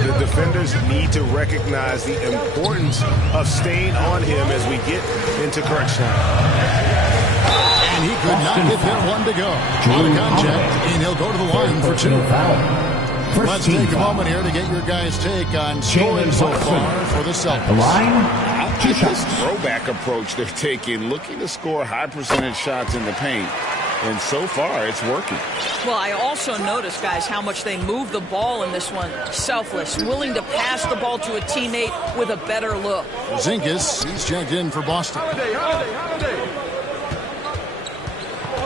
The defenders need to recognize the importance of staying on him as we get into crunch time. And he could not get that one to go. On the contact, and he'll go to the line for 2. Let's take a moment here to get your guys' take on scoring so far for the Celtics. This throwback approach they're taking, looking to score high percentage shots in the paint. And so far, it's working. Well, I also noticed, guys, how much they move the ball in this one. Selfless, willing to pass the ball to a teammate with a better look. Zinkas, he's checked in for Boston.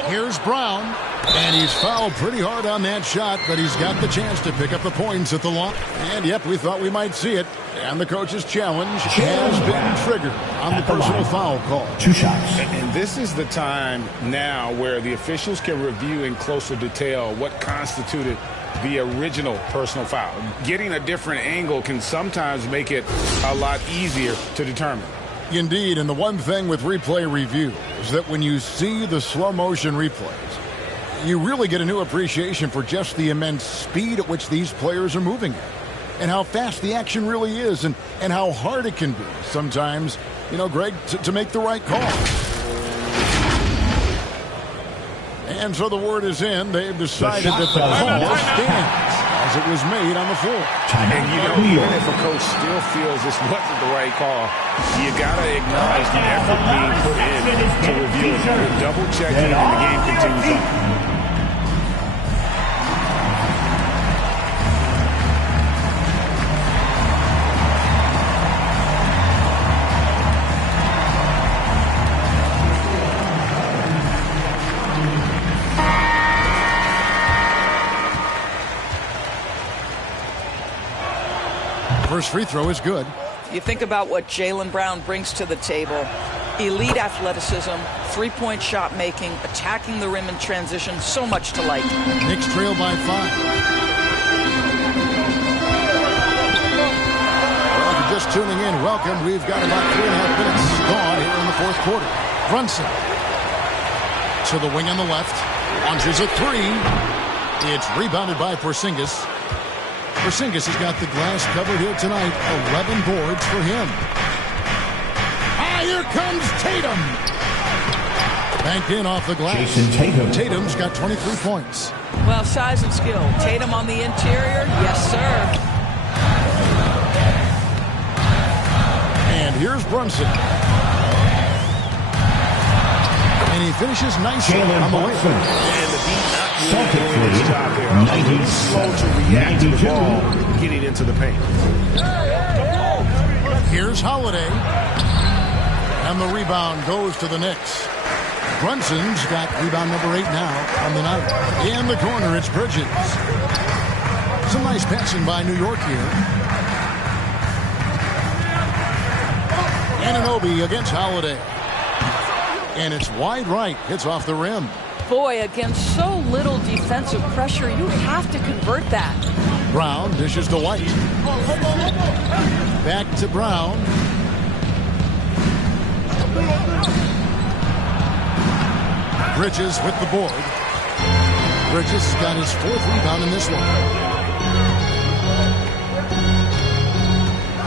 Here's Brown, and he's fouled pretty hard on that shot, but he's got the chance to pick up the points at the line. And, yep, we thought we might see it. And the coach's challenge has been triggered on the personal foul call. 2 shots. And this is the time now where the officials can review in closer detail what constituted the original personal foul. Getting a different angle can sometimes make it a lot easier to determine. Indeed, and the one thing with replay review is that when you see the slow motion replays, you really get a new appreciation for just the immense speed at which these players are moving at, and how fast the action really is, and how hard it can be sometimes, Greg, to make the right call. And so the word is in. They've decided that the call stands as it was made on the floor. And even if a coach still feels this wasn't the right call, you got to acknowledge the effort being put in to review it. You're double checking and the game continues on. First free throw is good. You think about what Jaylen Brown brings to the table. Elite athleticism, three-point shot making, attacking the rim in transition, so much to like. Knicks trail by 5. Well, if you're just tuning in, welcome. We've got about 3.5 minutes gone here in the fourth quarter. Brunson to the wing on the left. Launches a three. It's rebounded by Porzingis. Porzingis has got the glass covered here tonight. 11 boards for him. Here comes Tatum. Banked in off the glass. Jason Tatum. Tatum's got 23 points. Well, size and skill. Tatum on the interior. Yes, sir. And here's Brunson. And he finishes nicely on the way. And the beat not really doing his job there. Slow to react to the ball getting into the paint. Here's Holiday. And the rebound goes to the Knicks. Brunson's got rebound number 8 now on the night. In the corner, it's Bridges. Some nice passing by New York here. Anunoby against Holiday. And it's wide right. Hits off the rim. Boy, against so little defensive pressure, you have to convert that. Brown dishes to White. Back to Brown. Bridges with the board. Bridges got his 4th rebound in this one.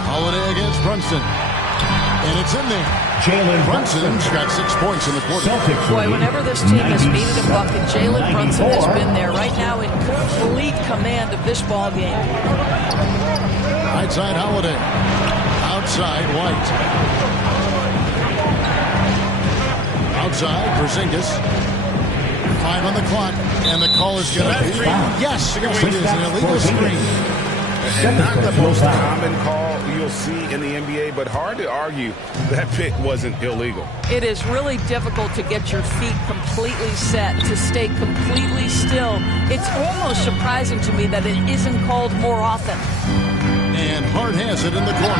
Holiday against Brunson. And it's in there. Jaylen Brunson's got 6 points in the quarter. Celtics Boy, whenever this team has needed a bucket, Jaylen Brunson has been there right now in complete command of this ball game. Right side Holiday. Outside White. Outside Porzingis. 5 on the clock, and the call is going to be yes, it is an illegal screen. And not the most common call you'll see in the NBA, but hard to argue that pick wasn't illegal. It is really difficult to get your feet completely set, to stay completely still. It's almost surprising to me that it isn't called more often. And Hart has it in the corner.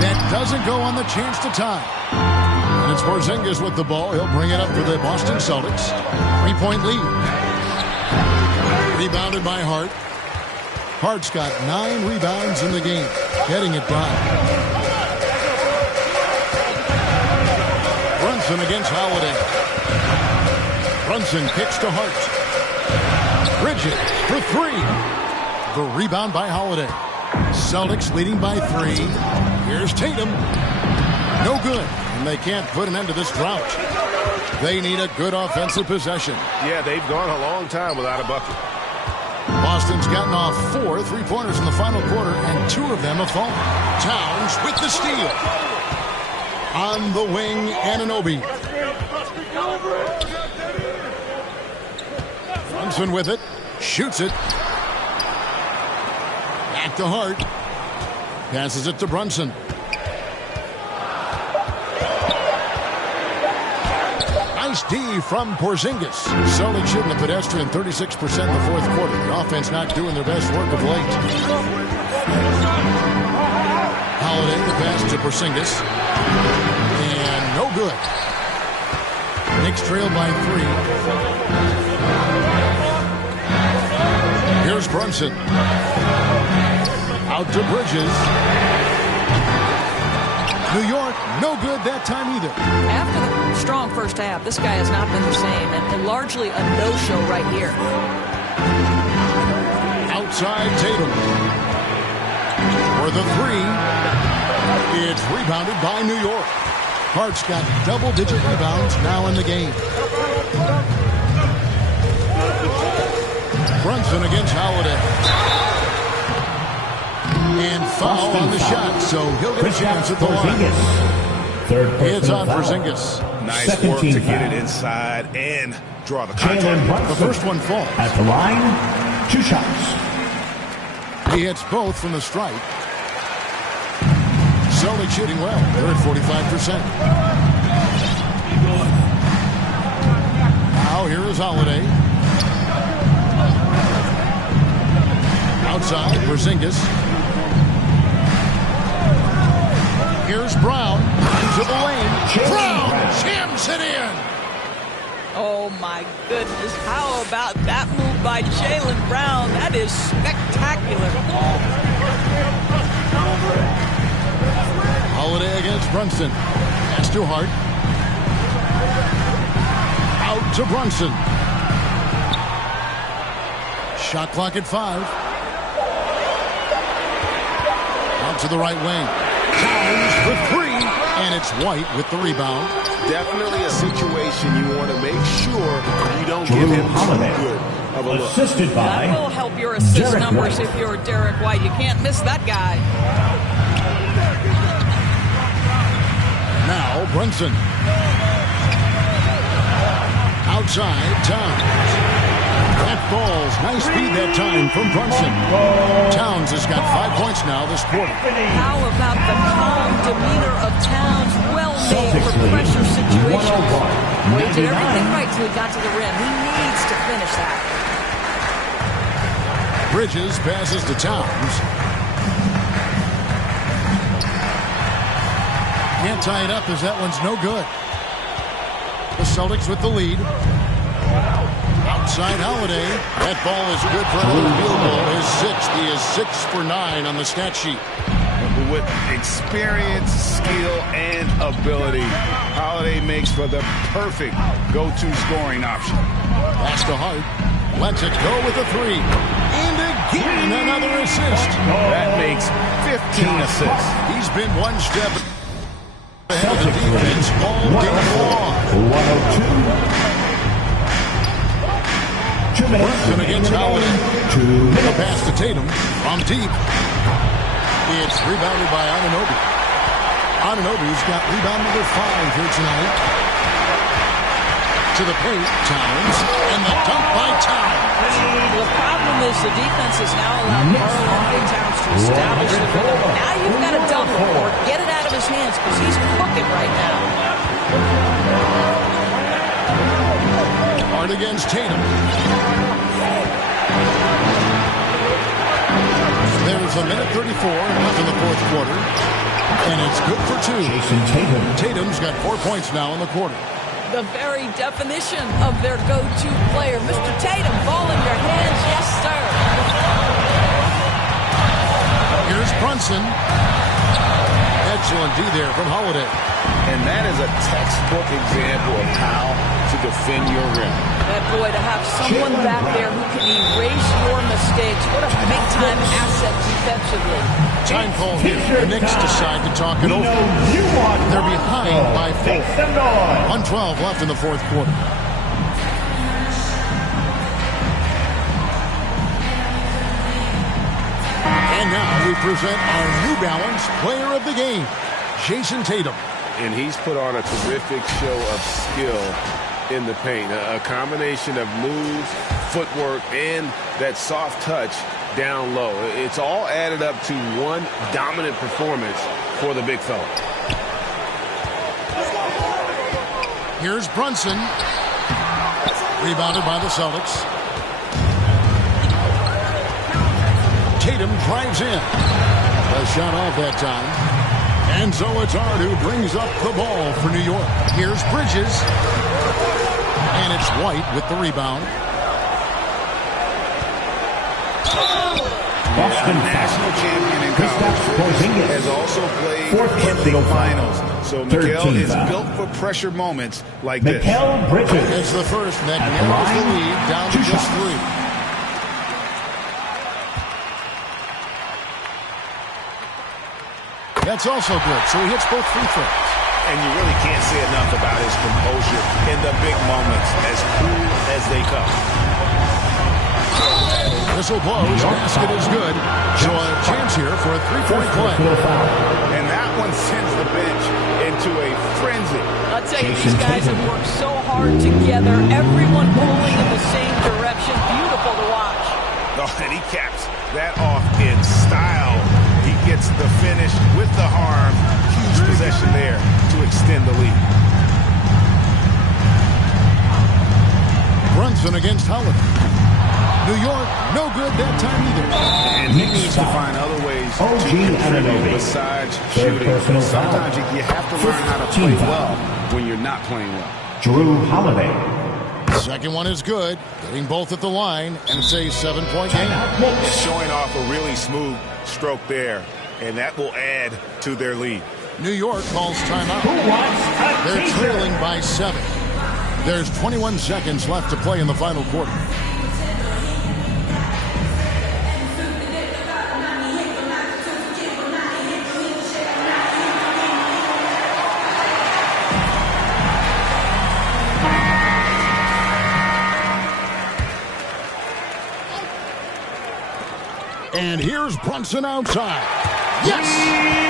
That doesn't go on the chance to tie. And it's Porzingis with the ball. He'll bring it up for the Boston Celtics. 3-point lead. Rebounded by Hart. Hart's got 9 rebounds in the game. Getting it by. Brunson against Holiday. Brunson kicks to Hart. Bridges for 3. The rebound by Holiday. Celtics leading by 3. Here's Tatum. No good. And they can't put an end to this drought. They need a good offensive possession. Yeah, they've gone a long time without a bucket. Boston's gotten off 4 3-pointers in the final quarter, and 2 of them have fallen. Towns with the steal. On the wing, Anunoby. Brunson with it. Shoots it. Back to Hart. Passes it to Brunson. Nice D from Porzingis. Celtics shooting a pedestrian 36% in the fourth quarter. The offense not doing their best work of late. Holiday, the pass to Porzingis. And no good. Knicks trail by 3. Here's Brunson. Out to Bridges. New York, no good that time either. After the strong first half, this guy has not been the same, and largely a no-show right here. Outside Tatum. For the three. It's rebounded by New York. Hart's got double-digit rebounds now in the game. Brunson against Holiday. And foul on the shot, so he'll get a chance at the line. It's on Porzingis. Nice work to get it inside and draw the contact. The first one falls. At the line, 2 shots. He hits both from the stripe. Celtics shooting well. They're at 45%. Now here is Holiday. Outside, Porzingis. Here's Brown into the lane. Brown jams it in. Oh, my goodness. How about that move by Jaylen Brown? That is spectacular. Holiday against Brunson. Pass to Hart. Out to Brunson. Shot clock at 5. Out to the right wing. Towns for 3. And it's White with the rebound. Definitely a situation you want to make sure you don't give him too good of a look. Assisted by That will help your assist Derek numbers White. if you're Derek White. You can't miss that guy. Now Brunson. Outside, Towns. That falls. Nice feed that time from Brunson. Towns has got 5 points now this quarter. How about the calm demeanor of Towns? Well made for pressure situations. Well, he did everything right till he got to the rim. He needs to finish that. Bridges passes to Towns. Can't tie it up as that one's no good. The Celtics with the lead. Outside Holiday. That ball is good for another field goal. His 6th. He is 6 for 9 on the stat sheet. With experience, skill, and ability, Holiday makes for the perfect go-to scoring option. Pass to Hart. Lets it go with a 3. And again, another assist. That makes 15 assists. He's been one step ahead of the defense all game long. 102. 2 minutes. Brunson against Holiday. 2 minutes. The pass to Tatum from deep. It's rebounded by Anunoby. Anunoby's got rebound number 5 here tonight. To the paint, Towns, and the dunk by Towns. The problem is the defense has now allowed Karl-Anthony Towns to establish the rhythm. Now you've got to dump him or get it out of his hands because he's cooking right now. Hard against Tatum. There's a minute 34 left in the fourth quarter. And it's good for 2. Jason Tatum. Tatum's got 4 points now in the quarter. The very definition of their go-to player. Mr. Tatum, ball in your hands. Yes, sir. Here's Brunson. Excellent D there from Holiday. And that is a textbook example of how to defend your rim. That boy, to have someone back there who can erase your mistakes. What a big-time asset defensively. Time call here. The Knicks decide to talk it over. They're behind by 4. 1:12 left in the fourth quarter. And now we present our New Balance Player of the Game, Jason Tatum. And he's put on a terrific show of skill in the paint. A combination of moves, footwork, and that soft touch down low. It's all added up to one dominant performance for the big fella. Here's Brunson. Rebounded by the Celtics. Tatum drives in. A shot off that time. And so it's Hart who brings up the ball for New York. Here's Bridges. And it's White with the rebound. Boston a national champion in college, has also played in the finals. So Miguel is built for pressure moments like this. It's the first that narrows the lead down to just 3. That's also good, so he hits both free throws. And you really can't say enough about his composure in the big moments, as cool as they come. Whistle blows, basket is good. So a chance here for a 3-point play. And that one sends the bench into a frenzy. I'll tell you, these guys have worked so hard together. Everyone pulling in the same direction. Beautiful to watch. Oh, and he caps that off in style. He gets the finish with the harm. Huge possession there to extend the lead. Brunson against Holiday. New York, no good that time either. And he needs to find other ways to contribute besides shooting. Sometimes you have to learn how to play well when you're not playing well. Drew Holiday. Second one is good. Getting both at the line, and it's a 7-point game. Showing off a really smooth stroke there, and that will add to their lead. New York calls timeout. They're trailing by 7. There's 21 seconds left to play in the final quarter. And here's Brunson outside. Yes!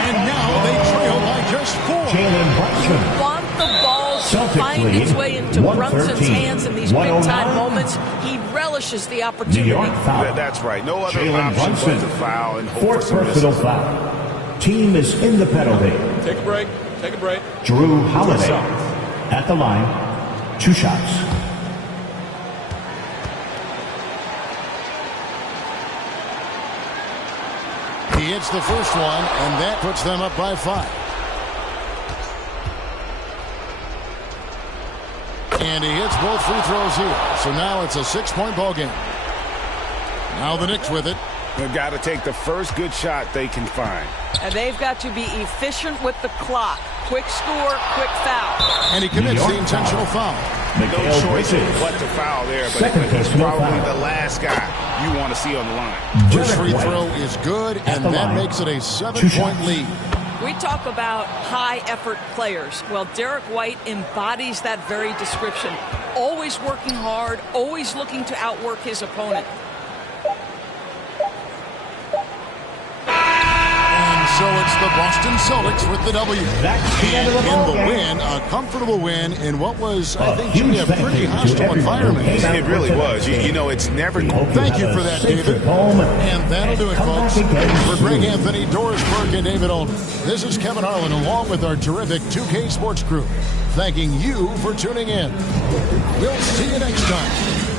And now they trail by just 4. Jalen Brunson. You want the ball to find its way into Brunson's hands in these big-time moments. He relishes the opportunity. That's right. No other option but to foul and hope for some personal foul. Team is in the penalty. Take a break. Take a break. Drew Holiday at the line. 2 shots. He hits the first one, and that puts them up by 5. And he hits both free throws here. So now it's a 6-point ball game. Now the Knicks with it. They've got to take the first good shot they can find. And they've got to be efficient with the clock. Quick score, quick foul. And he commits the intentional foul. No choice but to foul there, but it's probably the last guy you want to see on the line. This free throw is good, and that makes it a 7-point lead. We talk about high-effort players. Well, Derek White embodies that very description. Always working hard, always looking to outwork his opponent. So it's the Boston Celtics with the W. And in the win, a comfortable win in what was, I think, a pretty hostile environment. It really was. You know, it's never... Thank you for that, David. And that'll do it, folks. For Greg Anthony, Doris Burke, and David Olden, this is Kevin Harlan along with our terrific 2K Sports crew, thanking you for tuning in. We'll see you next time.